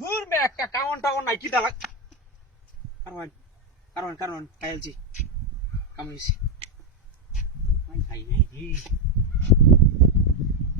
দূর মে একটা কাউন টাউন নাই কি দালা কারণ কাইলছি কামিছি নাই দি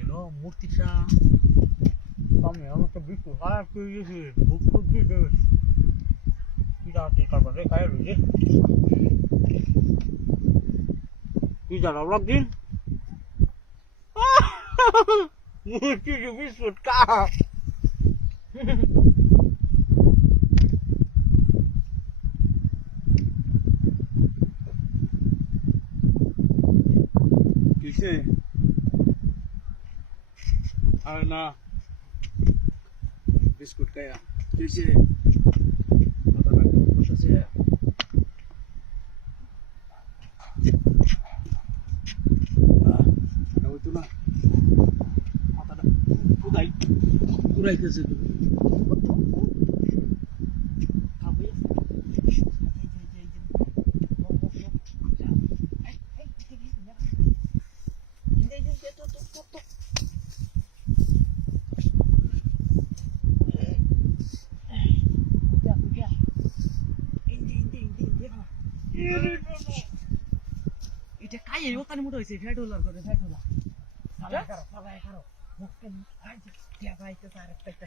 এলো মূর্তিটা সামনে আমার তো বিটু খারাপ করে গেছে বুক টুক দিতে কি দাঁড়াতে কারবার রে খায় রুজি কি দাঁড়াও লাগদিন মূর্তি বিস্কুট কা কিসে আর না বিস্কুট খায়া কিসে মাথা ব্যথা করতেছে ওই তো না মাথাটা পুরাইতেছে তো এটা কাই এর ওখানে মোটা হইছে ফ্যাট হোলার করে ফ্যাট হোলা সবাই করো মুখে আই দিয়া ভাইতে আরেকটা একটা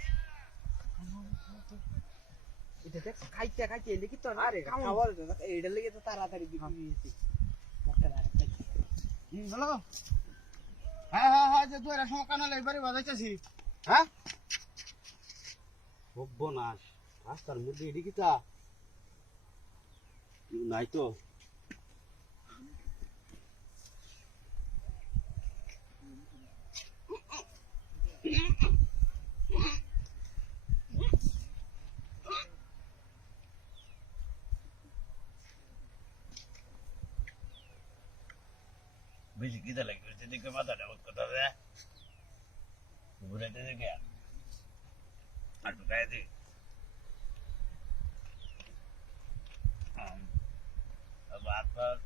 এটা দেখ খাইতে এলে কি তো আরে খাওয়ার এইটা লাগি তো তাড়াতাড়ি দিবি মুখে আরেকটা হ্যালো হ্যাঁ যে তুই এর সমকানা লাইবারে বাজাইতাছি হ্যাঁ সর্বনাশ রাস্তার মধ্যে এডি কিটা নাই তো বেশি কিটা লাগবে সেদিকে মাথাটা উঠ কথা রে ঘুরাইতে দেখে আর ঢুকাই দি বাদ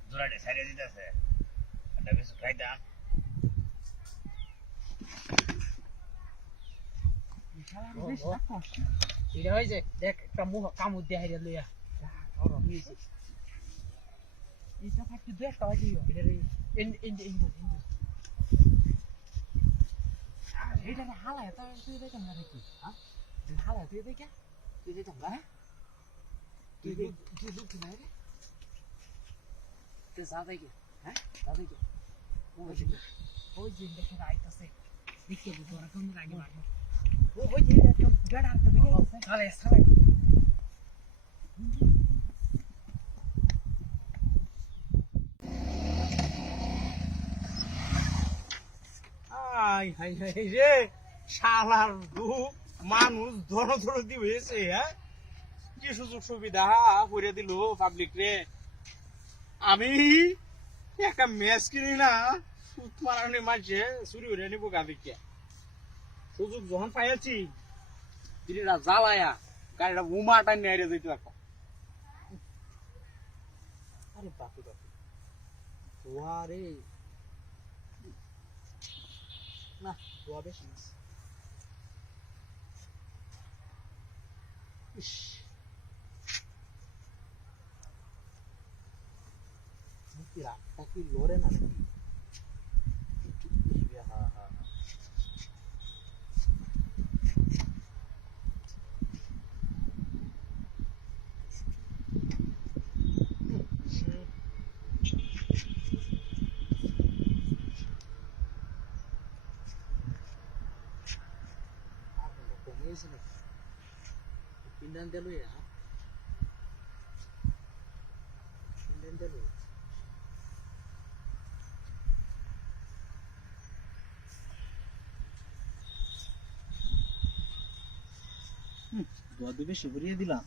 জোড়াটে সারিয়ে দিতেছে একটা কিছু খাইতা এটা হয়েছে দেখ একটা মুখ কামড় দিয়ে হারিয়ে লইয়া এটা খাচ্ছি দেখ তাই দিও এটা হালা এটা তুই দেখে না রে কি হ্যাঁ হালা তুই দেখে তুই দেখে না তুই লুক না রে তুই সাদা কি হ্যাঁ সাদা কি ওই যে দেখে আইতাছে দেখতে তোরা কোন রাগে মারবো ওই যে গাড়া তো বিয়ে খালে সালে হাই হাই হাই রে শালার দু মানুষ ধর দিয়েছে হ্যাঁ কি সুযোগ সুবিধা করে দিল পাবলিক রে আমি একটা ম্যাচ কিনি না সুত মারানি মাঝে চুরি হয়ে নিবো গাবিকে সুযোগ যখন পাইছি দিদিটা জ্বালায়া গাড়িটা উমা টান নিয়ে যেত এখন আরে বাপু রে না ধোয়া বেশি রাতটা কি লড়ে না pindahan dalo ya pindahan dalo dua dua beshi beriya dilam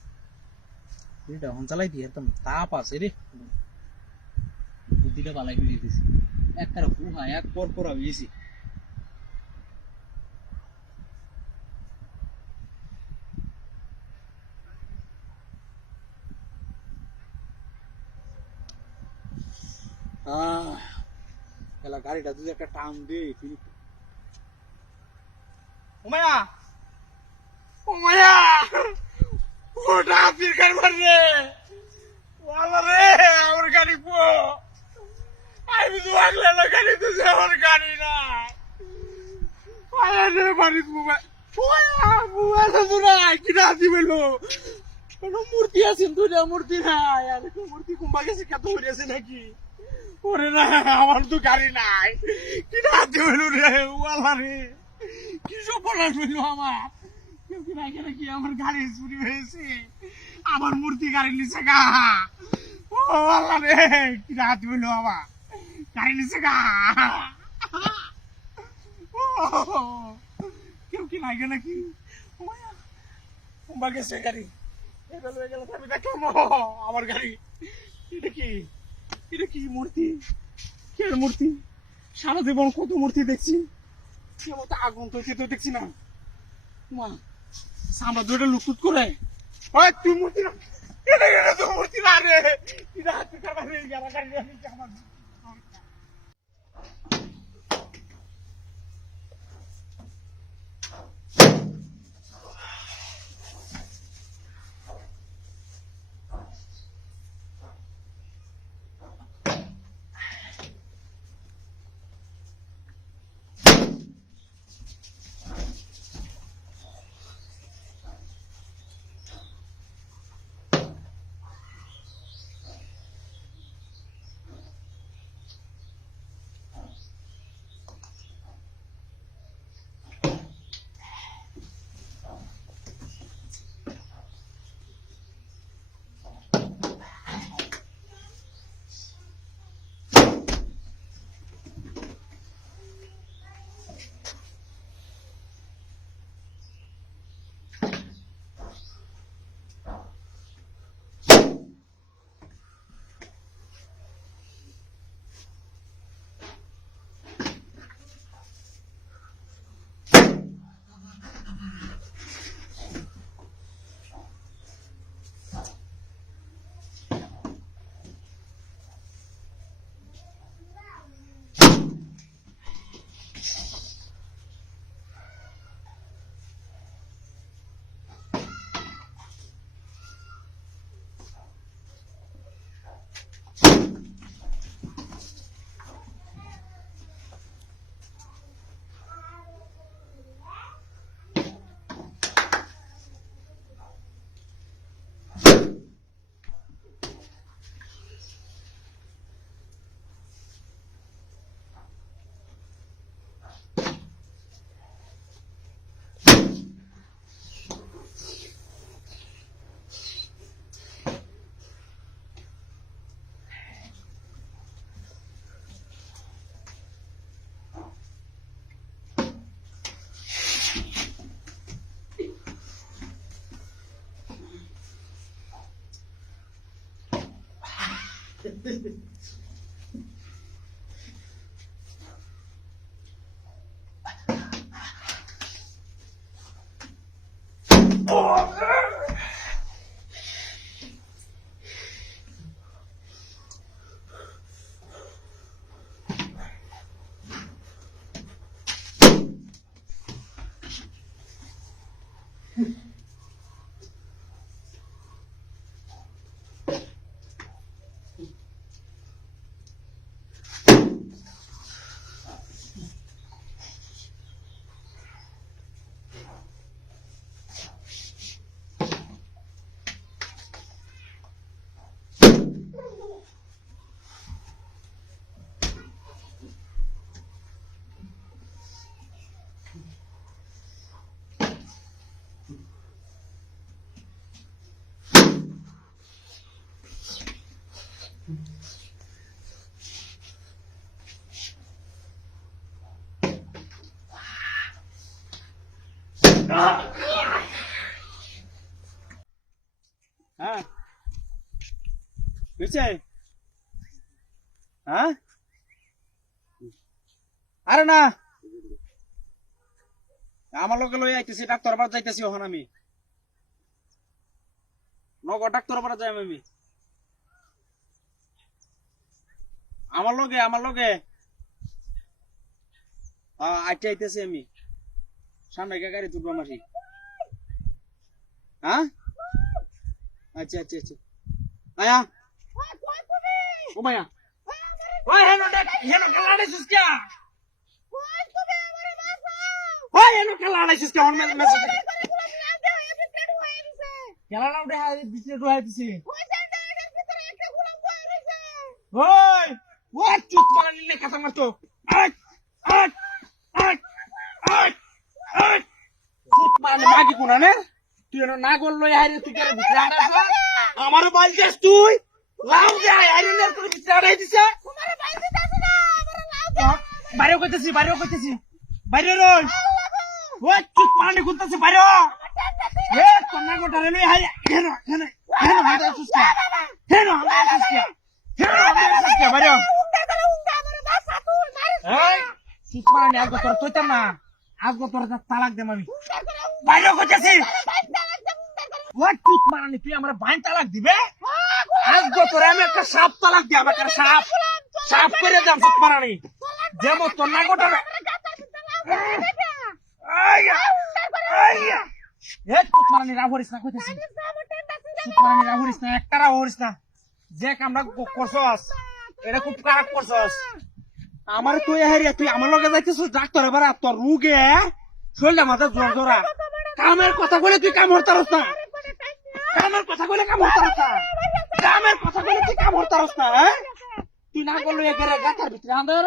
ini dah hon chalai diye tam tap আছে রে বুদ্ধিটা বালাই হয়ে দিতেছি একটা কুহা এক পর পর হইছি এলা গাড়িটা যদি একটা টান দেই উমায়া ওটা আপনি কারবার রে ওয়ালা রে আমার গাড়ি পো আমি তো আগলে না গাড়ি তো আমার গাড়ি না আরে বাড়ি মোবাইল মোবাইল তো না কি না দিবেলো কোনো মূর্তি আছে দুইটা মূর্তি নাই আর তো মূর্তি কুম্বা গেছে কত হইছে নাকি ওরে না আমার তো গাড়ি নাই কি না দিবেলো রে ওয়ালা রে কি সব বলার হইলো আমার কেউ কি না কেন কি আমার গাড়ি চুরি হয়েছে আমার মূর্তি গাড়ি নিচে গা ও আল্লাহ রে কি রাত হইলো আমার গাড়ি নিচে গা কেউ কি লাগে নাকি কুম্বা গেছে গাড়ি আমি দেখলাম আমার গাড়ি এটা কি মূর্তি কে মূর্তি সারা জীবন কত মূর্তি দেখছি কেমন আগুন তো দেখছি না মা সামরা দুটো লুটুট করে ওই তুই মূর্তি না এটা তো মূর্তি না রে এটা হাতে কাটা রে গাড়ি গাড়ি আমার হ্যাঁ বুঝছে হ্যাঁ আরে না আমার লোকে লই আইতেছি ডাক্তার বাড়ি যাইতেছি ওখান আমি নগর ডাক্তার বাড়ি যাই আমি আমার লগে আইতে আইতেছি আমি সামনে গাড়ি তুলবো মাসি হ্যাঁ আচ্ছা আচ্ছা আচ্ছা আয়া ও মায়া ওই হেনো দেখ হেনো খেলা আড়াইছিস কে ওই হেনো খেলা আড়াইছিস কে অন মেসেজ খেলা না উঠে বিছনে ঢুকাই দিছি ওই ও চুপ মারা নিলে কথা মারতো আট আট আট আট আট চুপ মারা মাগি কোনা নে তুই এনো না গল লই আইরে তুই করে বিছরা আড়াছ আমারও বাইল যাস তুই লাউ দে আইরে নে তোর বিছরা আড়াই দিছে তোমারে বাইল দিতাছ না আমারে লাউ বাইরে কইতেছি বাইরে রই ও চুপ মারা গুনতাছে বাইরে এ কোনা গোটারে লই আই হেনো হেনো হেনো হাঁটা সুস্কা হেনো হাঁটা সুস্কা হেনো সুস্কা বাইরে এই চুপ মারা নে আজকে তোর কইতাম না আজকে তোর তালাক দেম আমি বাইরে কইতেছি ও চুপ মারা নে তুই আমার বাইন তালাক দিবে আজকে তোর আমি একটা সাপ তালাক দি আমার সাপ সাপ করে দাম চুপ মারা নে যেমন তোর না গোটারে আইয়া আইয়া এ চুপ মারা নে রাভরিস না কইতেছি চুপ মারা নে রাভরিস না একটা রাভরিস না যে কামরা করছস এটা খুব খারাপ করছস আমার তুই হারিয়া তুই আমার লগে যাইতেছিস ডাক্তার এবার তোর রুগে শরীরটা মাথা জ্বর জ্বরা কামের কথা বলে তুই কাম হরতারস না কামের কথা বলে কাম হরতারস না কামের কথা বলে তুই কাম হরতারস না তুই না করলো একেবারে গাতার ভিতরে আন্দার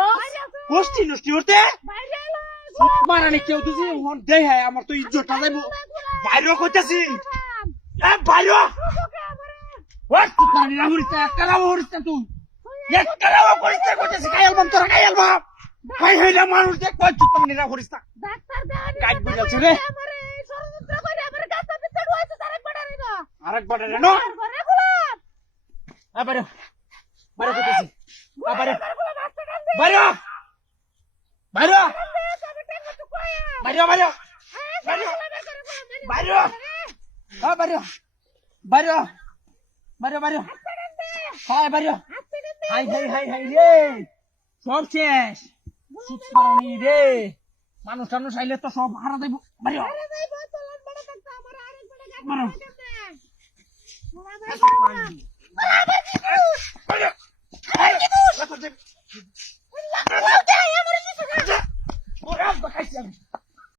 গোষ্ঠী নষ্টি হতে মারানি কেউ তুই দেয় হ্যাঁ আমার তো ইজ্জতটা যাইব বাইরে কইতেছি বাইরে ও তুই পানি না হরিস না একটা হরিস না তুই একটা করিস না কইতেছি কাইল বাম তোরা কাইল বাম ভাই হইলা মানুষ দেখ কই তুই পানি না হরিস না ডাক্তার গাই বুঝাছে রে ষড়যন্ত্র করে আমার গাতার ভিতরে ঢুকাইছে আরেকবার রে নো বাইরে বাইরে কইতেছি বাইরে বাইরে বাইরে বাইরে বাইরে বাইরে বাইরে বাইরে বাইরে বাইরে হাই বাইরে হাই হাই হাই হাই রে সব শেষ সুচ পানি রে মানুষ টানুষ আইলে তো সব হারা দেব বাইরে